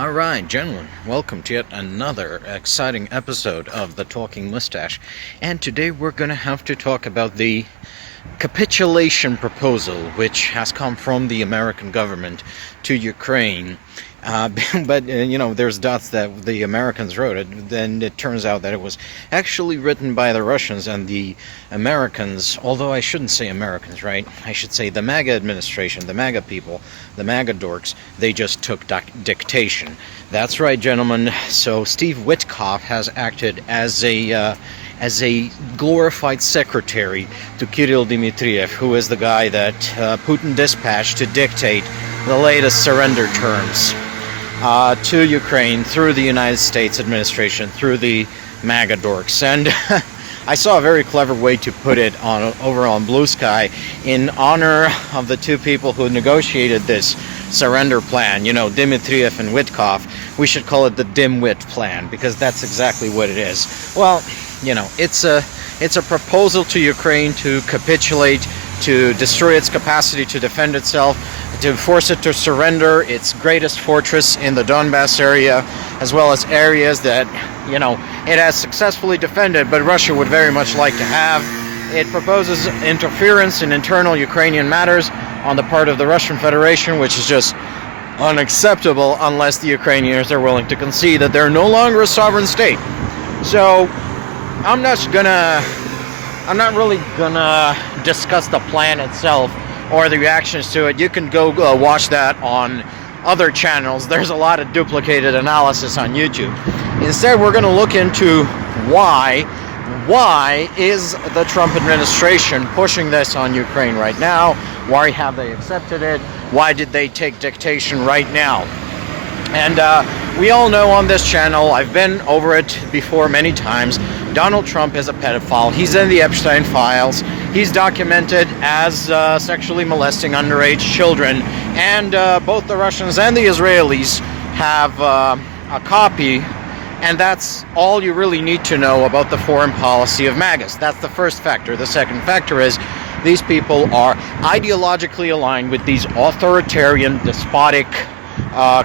Alright, gentlemen, welcome to yet another exciting episode of The Talking Mustache. And today we're going to have to talk about the capitulation proposal, which has come from the American government to Ukraine. But there's doubts that the Americans wrote it. Then it turns out that it was actually written by the Russians, and the Americans, although I shouldn't say Americans, right? I should say the MAGA administration, the MAGA people, the MAGA dorks, they just took dictation. That's right, gentlemen. So Steve Witkoff has acted as a glorified secretary to Kirill Dmitriev, who is the guy that Putin dispatched to dictate the latest surrender terms to Ukraine through the United States administration, through the MAGA dorks. And I saw a very clever way to put it over on Blue Sky in honor of the two people who negotiated this surrender plan, Dmitriev and Witkoff. We should call it the Dimwit plan, because that's exactly what it is. Well, it's a proposal to Ukraine to capitulate, to destroy its capacity to defend itself, to force it to surrender its greatest fortress in the Donbass area, as well as areas that, it has successfully defended, but Russia would very much like to have. It proposes interference in internal Ukrainian matters on the part of the Russian Federation, which is just unacceptable unless the Ukrainians are willing to concede that they're no longer a sovereign state. So I'm not really gonna discuss the plan itself or the reactions to it. You can go watch that on other channels. There's a lot of duplicated analysis on YouTube. Instead, we're going to look into why is the Trump administration pushing this on Ukraine right now? Why have they accepted it? Why did they take dictation right now? And we all know on this channel, I've been over it before many times, Donald Trump is a pedophile. He's in the Epstein files. He's documented as sexually molesting underage children. And both the Russians and the Israelis have a copy. And that's all you really need to know about the foreign policy of MAGAs. That's the first factor. The second factor is these people are ideologically aligned with these authoritarian, despotic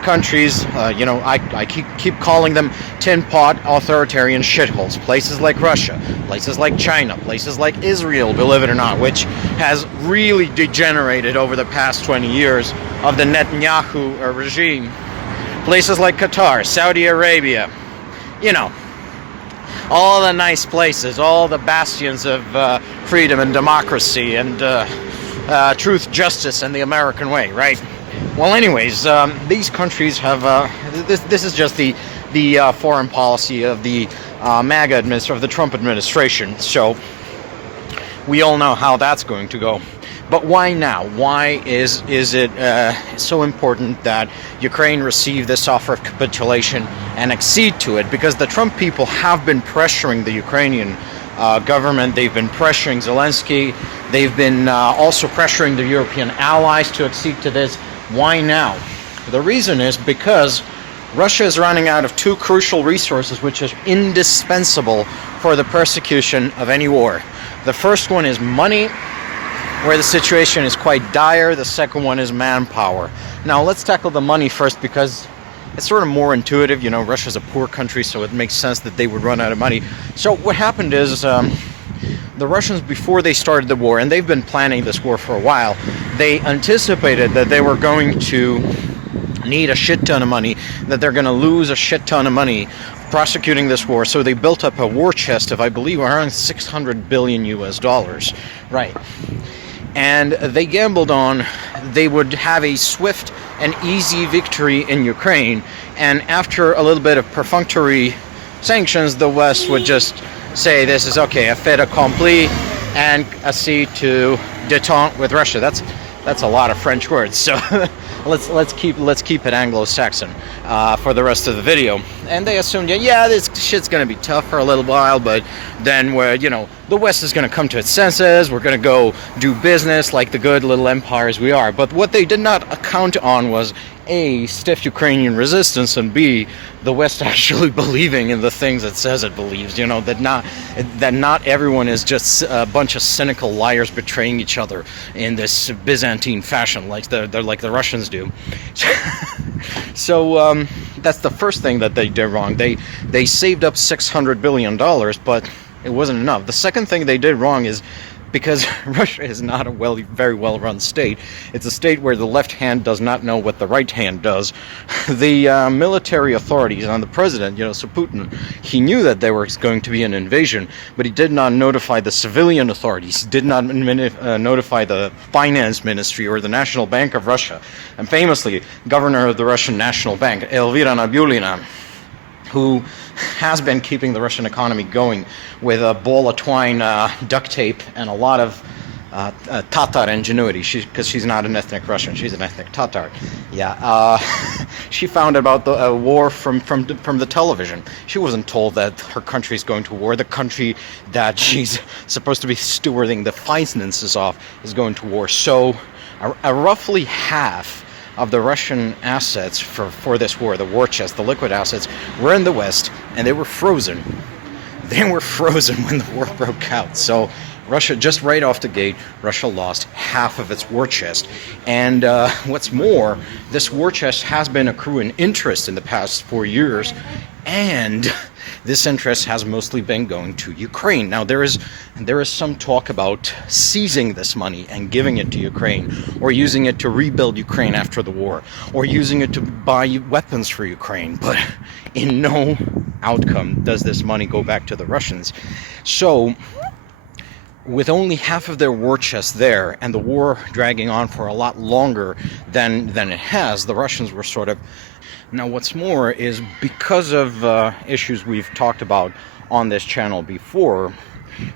countries. I keep calling them tin pot authoritarian shitholes. Places like Russia, places like China, places like Israel, believe it or not, which has really degenerated over the past 20 years of the Netanyahu regime. Places like Qatar, Saudi Arabia, all the nice places, all the bastions of freedom and democracy and truth, justice, and the American way, right? Well, anyways, these countries have this is just the foreign policy of the MAGA of the Trump administration. So we all know how that's going to go. But why now? Why is it so important that Ukraine receive this offer of capitulation and accede to it? Because the Trump people have been pressuring the Ukrainian government. They've been pressuring Zelensky. They've been also pressuring the European allies to accede to this. Why now? The reason is because Russia is running out of two crucial resources which are indispensable for the persecution of any war. The first one is money, where the situation is quite dire. The second one is manpower. Now let's tackle the money first, because it's sort of more intuitive. Russia's a poor country, so it makes sense that they would run out of money. So what happened is the Russians, before they started the war, and they've been planning this war for a while, they anticipated that they were going to need a shit ton of money, that they're going to lose a shit ton of money prosecuting this war. So they built up a war chest of, I believe, around 600 billion US dollars. Right. And they gambled on they would have a swift and easy victory in Ukraine. And after a little bit of perfunctory sanctions, the West would just say this is okay, a fait accompli, and accede to détente with Russia. That's a lot of French words, so let's keep it Anglo-Saxon for the rest of the video. And they assumed, this shit's gonna be tough for a little while, but then the West is gonna come to its senses. We're gonna go do business like the good little empires we are. But what they did not account on was A, stiff Ukrainian resistance, and B, the West actually believing in the things it says it believes. That not everyone is just a bunch of cynical liars betraying each other in this Byzantine fashion, like the Russians do. So that's the first thing that they did wrong. They saved up $600 billion, but it wasn't enough. The second thing they did wrong is, because Russia is not a very well-run state. It's a state where the left hand does not know what the right hand does. The military authorities and the president, so Putin, he knew that there was going to be an invasion, but he did not notify the civilian authorities. He did not notify the finance ministry or the National Bank of Russia. And famously, governor of the Russian National Bank, Elvira Nabiullina, who has been keeping the Russian economy going with a ball of twine, duct tape, and a lot of Tatar ingenuity, because she's not an ethnic Russian, she's an ethnic Tatar. Yeah, she found about the war from the television. She wasn't told that her country's going to war. The country that she's supposed to be stewarding the finances of is going to war. So, roughly half of the Russian assets for this war, the war chest, the liquid assets, were in the West, and they were frozen. They were frozen when the war broke out. So Russia, just right off the gate, Russia lost half of its war chest. And what's more, this war chest has been accruing interest in the past 4 years, and this interest has mostly been going to Ukraine. Now, there is some talk about seizing this money and giving it to Ukraine, or using it to rebuild Ukraine after the war, or using it to buy weapons for Ukraine. But in no outcome does this money go back to the Russians. So, with only half of their war chest there, and the war dragging on for a lot longer than it has, the Russians were sort of... Now, what's more is, because of issues we've talked about on this channel before,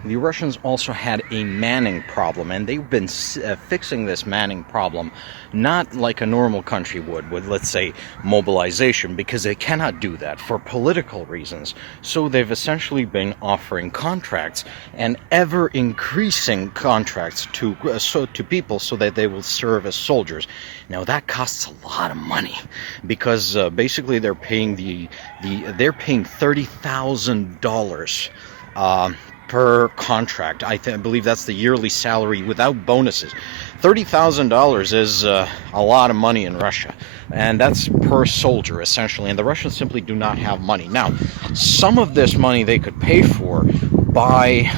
the Russians also had a manning problem, and they've been fixing this manning problem not like a normal country would, with, let's say, mobilization, because they cannot do that for political reasons. So they've essentially been offering contracts, and ever-increasing contracts to people, so that they will serve as soldiers. Now, that costs a lot of money, because basically they're paying they're paying $30,000 per contract. I believe that's the yearly salary without bonuses. $30,000 is a lot of money in Russia, and that's per soldier, essentially, and the Russians simply do not have money. Now, some of this money they could pay for by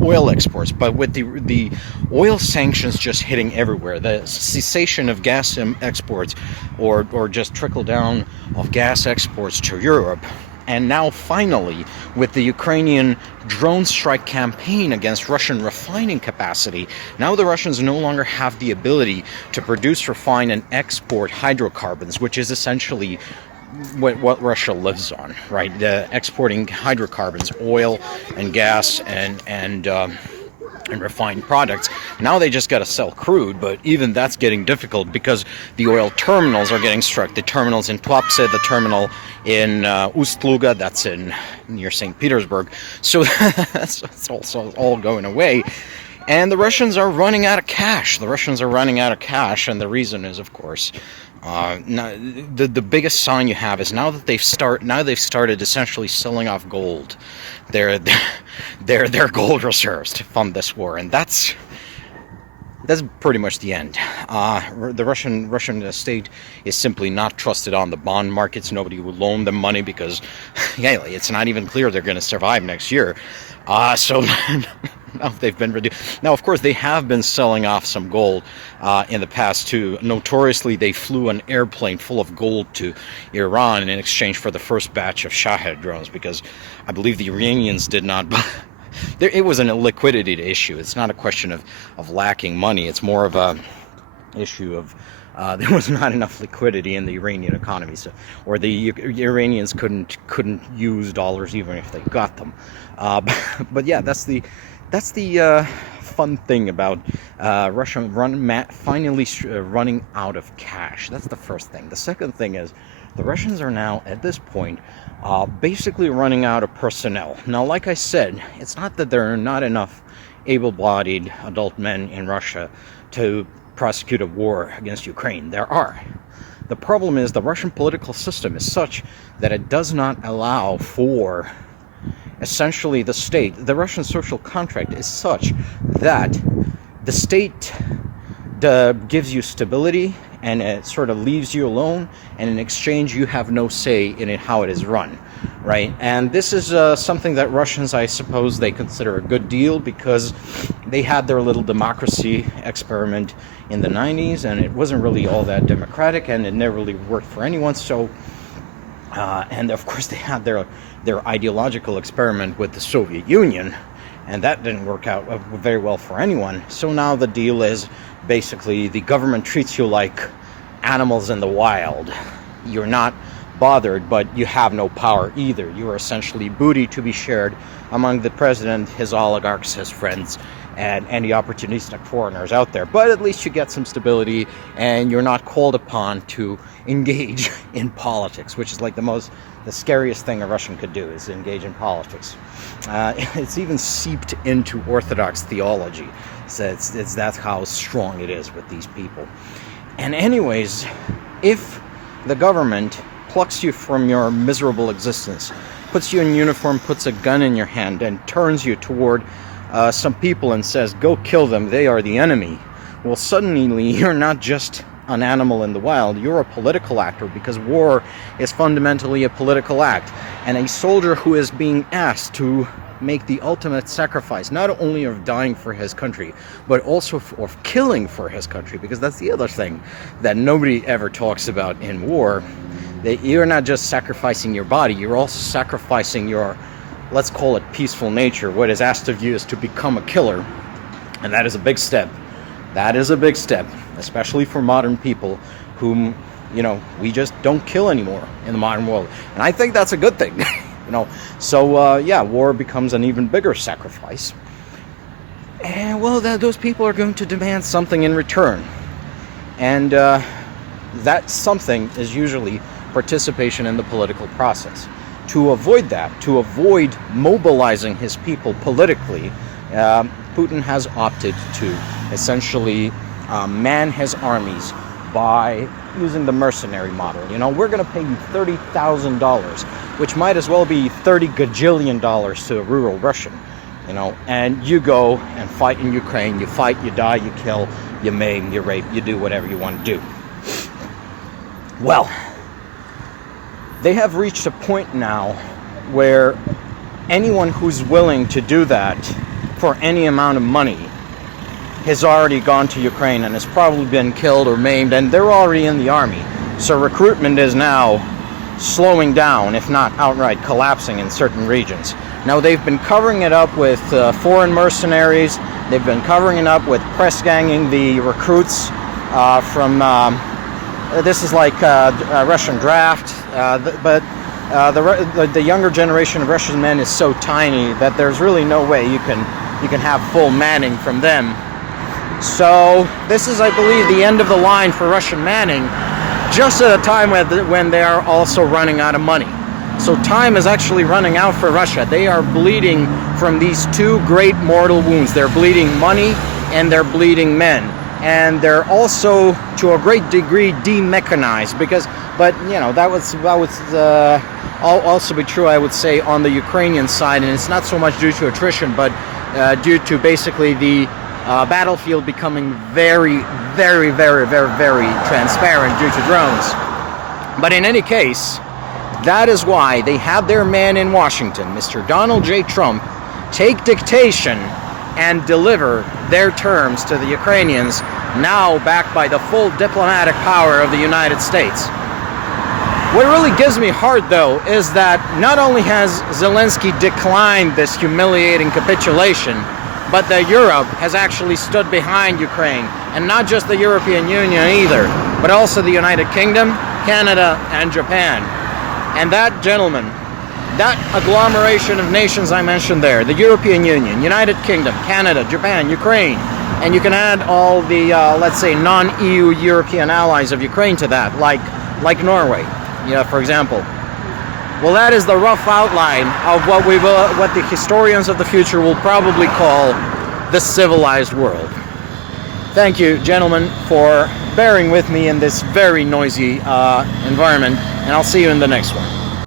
oil exports, but with the oil sanctions just hitting everywhere, the cessation of gas exports, or just trickle down of gas exports to Europe, and now finally, with the Ukrainian drone strike campaign against Russian refining capacity, now the Russians no longer have the ability to produce, refine, and export hydrocarbons, which is essentially what Russia lives on, right? Exporting hydrocarbons, oil and gas, and refined products. Now they just got to sell crude, but even that's getting difficult because the oil terminals are getting struck. The terminals in Tuapse, the terminal in Ust-Luga, that's near St. Petersburg. So that's also all going away. And the Russians are running out of cash. And the reason is, of course, the biggest sign you have is now they've started essentially selling off gold, their gold reserves to fund this war, and that's pretty much the end. The Russian state is simply not trusted on the bond markets. Nobody will loan them money because, yeah, it's not even clear they're going to survive next year. So now they've been reduced. Now, of course, they have been selling off some gold in the past too. Notoriously, they flew an airplane full of gold to Iran in exchange for the first batch of Shahed drones, because I believe the Iranians did not buy. It was a liquidity issue. It's not a question of lacking money. It's more of a issue of there was not enough liquidity in the Iranian economy, or the Iranians couldn't use dollars even if they got them. But yeah, that's the fun thing about Russia finally running out of cash. That's the first thing. The second thing is the Russians are now, at this point, basically running out of personnel. Now, like I said, it's not that there are not enough able-bodied adult men in Russia to prosecute a war against Ukraine. There are. The problem is the Russian political system is such that it does not allow for essentially the Russian social contract is such that the state gives you stability and it sort of leaves you alone, and in exchange you have no say in it, how it is run, right? And this is something that Russians, I suppose, they consider a good deal, because they had their little democracy experiment in the 90s, and it wasn't really all that democratic, and it never really worked for anyone. So and of course they had their ideological experiment with the Soviet Union, and that didn't work out very well for anyone. So now the deal is basically the government treats you like animals in the wild. You're not bothered, but you have no power either. You are essentially booty to be shared among the president, his oligarchs, his friends, and any opportunistic foreigners out there. But at least you get some stability, and you're not called upon to engage in politics, which is like the scariest thing a Russian could do, is engage in politics. It's even seeped into Orthodox theology. So that's how strong it is with these people. And anyways, if the government plucks you from your miserable existence, puts you in uniform, puts a gun in your hand, and turns you toward some people and says, go kill them, they are the enemy, well, suddenly you're not just an animal in the wild, you're a political actor, because war is fundamentally a political act. And a soldier who is being asked to make the ultimate sacrifice, not only of dying for his country, but also of killing for his country, because that's the other thing that nobody ever talks about in war, that you're not just sacrificing your body, you're also sacrificing your, let's call it, peaceful nature. What is asked of you is to become a killer, and that is a big step. That is a big step, especially for modern people whom, we just don't kill anymore in the modern world. And I think that's a good thing, So, war becomes an even bigger sacrifice. And, well, those people are going to demand something in return. And that something is usually participation in the political process. To avoid that, to avoid mobilizing his people politically, Putin has opted to essentially man his armies by using the mercenary model. We're going to pay you $30,000, which might as well be $30 gajillion to a rural Russian, and you go and fight in Ukraine. You fight, you die, you kill, you maim, you rape, you do whatever you want to do. Well, they have reached a point now where anyone who's willing to do that for any amount of money has already gone to Ukraine and has probably been killed or maimed, and they're already in the army. So recruitment is now slowing down, if not outright collapsing in certain regions. Now, they've been covering it up with foreign mercenaries. They've been covering it up with press ganging the recruits from this is like a Russian draft, but the younger generation of Russian men is so tiny that there's really no way you can have full manning from them. So this is, I believe, the end of the line for Russian manning, just at a time when they are also running out of money. So time is actually running out for Russia. They are bleeding from these two great mortal wounds. They're bleeding money and they're bleeding men. And they're also, to a great degree, demechanized, but that would also be true, I would say, on the Ukrainian side, and it's not so much due to attrition, but due to basically the battlefield becoming very, very, very, very, very transparent due to drones. But in any case, that is why they had their man in Washington, Mr. Donald J. Trump, take dictation and deliver their terms to the Ukrainians, now backed by the full diplomatic power of the United States. What really gives me heart, though, is that not only has Zelensky declined this humiliating capitulation, but that Europe has actually stood behind Ukraine, and not just the European Union either, but also the United Kingdom, Canada, and Japan. And that, gentlemen, that agglomeration of nations I mentioned there, the European Union, United Kingdom, Canada, Japan, Ukraine, and you can add all the, let's say, non-EU European allies of Ukraine to that, like Norway, for example. Well, that is the rough outline of what the historians of the future will probably call the civilized world. Thank you, gentlemen, for bearing with me in this very noisy environment, and I'll see you in the next one.